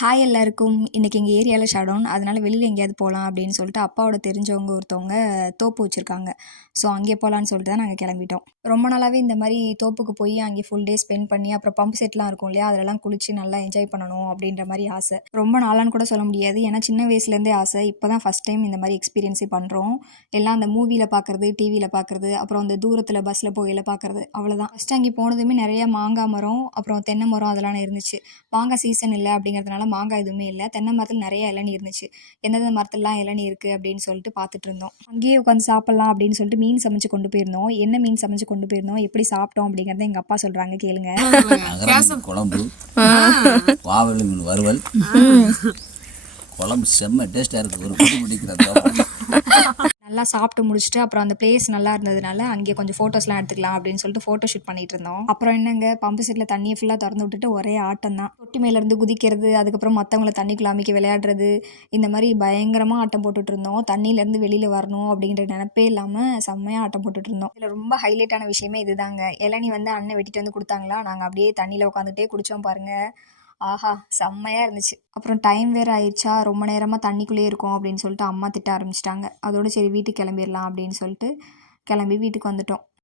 Hi எல்லாருக்கும். இன்னைக்கு எங்கள் ஏரியாவில் ஷடவுன். அதனால வெளியில் எங்கேயாவது போகலாம் அப்படின்னு சொல்லிட்டு அப்பாவோட தெரிஞ்சவங்க ஒருத்தவங்க தோப்பு வச்சுருக்காங்க. ஸோ அங்கே போகலான்னு சொல்லிட்டு தான் நாங்கள் கிளம்பிட்டோம். ரொம்ப நாளாகவே இந்த மாதிரி தோப்புக்கு போய் அங்கே ஃபுல் டே ஸ்பெண்ட் பண்ணி அப்புறம் பம்ப் செட்லாம் இருக்கும் இல்லையா, அதிலலாம் குளிச்சு நல்லா என்ஜாய் பண்ணணும் அப்படின்ற மாதிரி ஆசை. ரொம்ப நாளான்னு கூட சொல்ல முடியாது, ஏன்னா சின்ன வயசுலேருந்தே ஆசை. இப்போ தான் ஃபஸ்ட் டைம் இந்த மாதிரி எக்ஸ்பீரியன்ஸே பண்ணுறோம். எல்லாம் அந்த மூவியில் பார்க்குறது, டிவியில் பார்க்குறது, அப்புறம் அந்த தூரத்தில் பஸ்ஸில் போகையில் பார்க்குறது, அவ்வளோதான். ஃபஸ்ட்டு அங்கே போனதுமே நிறைய மாங்காய் மரம் அப்புறம் தென்னை மரம் அதெல்லாம் இருந்துச்சு. மாங்காய் சீசன் இல்லை அப்படிங்கிறதுனால மாங்காய் எதுவுமே இல்லை. தென்னை மரத்தில் நிறைய இளநீ இருந்துச்சு. எந்தெந்த மரத்துலலாம் இளநீ இருக்குது அப்படின்னு சொல்லிட்டு பார்த்துட்டு இருந்தோம். அங்கேயே உட்காந்து சாப்பிட்லாம் அப்படின்னு சொல்லிட்டு மீன் சமைச்சு கொண்டு போயிருந்தோம். என்ன மீன் சமைச்சு கொண்டு போயிருந்தோம், எப்படி சாப்பிட்டோம் அப்படிங்கிறத எங்கள் அப்பா சொல்கிறாங்க, கேளுங்க. குழம்பு, வாவல் மீன் வறுவல், குழம்பு செம்ம டேஸ்ட்டாக இருக்குது. ஒரு குடி பிடிக்கிற நல்லா சாப்பிட்டு முடிச்சுட்டு அப்புறம் அந்த பிளேஸ் நல்லா இருந்ததுனால அங்கே கொஞ்சம் ஃபோட்டோஸ்லாம் எடுத்துக்கலாம் அப்படின்னு சொல்லிட்டு ஃபோட்டோ ஷூட் பண்ணிட்டு இருந்தோம். அப்புறம் என்னங்க, பம்பு செட்டில் தண்ணியை ஃபுல்லாக திறந்து விட்டுட்டு ஒரே ஆட்டம் தான். தொட்டி மேலேருந்து குதிக்கிறது, அதுக்கப்புறம் மற்றவங்கள தண்ணிக்குள்ள அமைக்க விளையாடுறது, இந்த மாதிரி பயங்கரமாக ஆட்டம் போட்டுட்டு இருந்தோம். தண்ணியிலேருந்து வெளியில் வரணும் அப்படிங்கிற நினைப்பே இல்லாமல் செம்மையாக ஆட்டம் போட்டுட்டு இருந்தோம். இதில் ரொம்ப ஹைலைட்டான விஷயமே இதுதாங்க. இளநீ வந்து அண்ணன் வெட்டிட்டு வந்து கொடுத்தாங்களா, நாங்கள் அப்படியே தண்ணியில் உட்காந்துட்டே குடித்தோம் பாருங்கள். ஆஹா, செம்மையாக இருந்துச்சு. அப்புறம் டைம் வேறு ஆயிடுச்சா, ரொம்ப நேரமாக தண்ணிக்குள்ளேயே இருக்கும் அப்படின்னு சொல்லிட்டு அம்மா திட்ட ஆரம்பிச்சிட்டாங்க. அதோடு சரி வீட்டுக்கு கிளம்பிடலாம் அப்படின்னு சொல்லிட்டு கிளம்பி வீட்டுக்கு வந்துட்டோம்.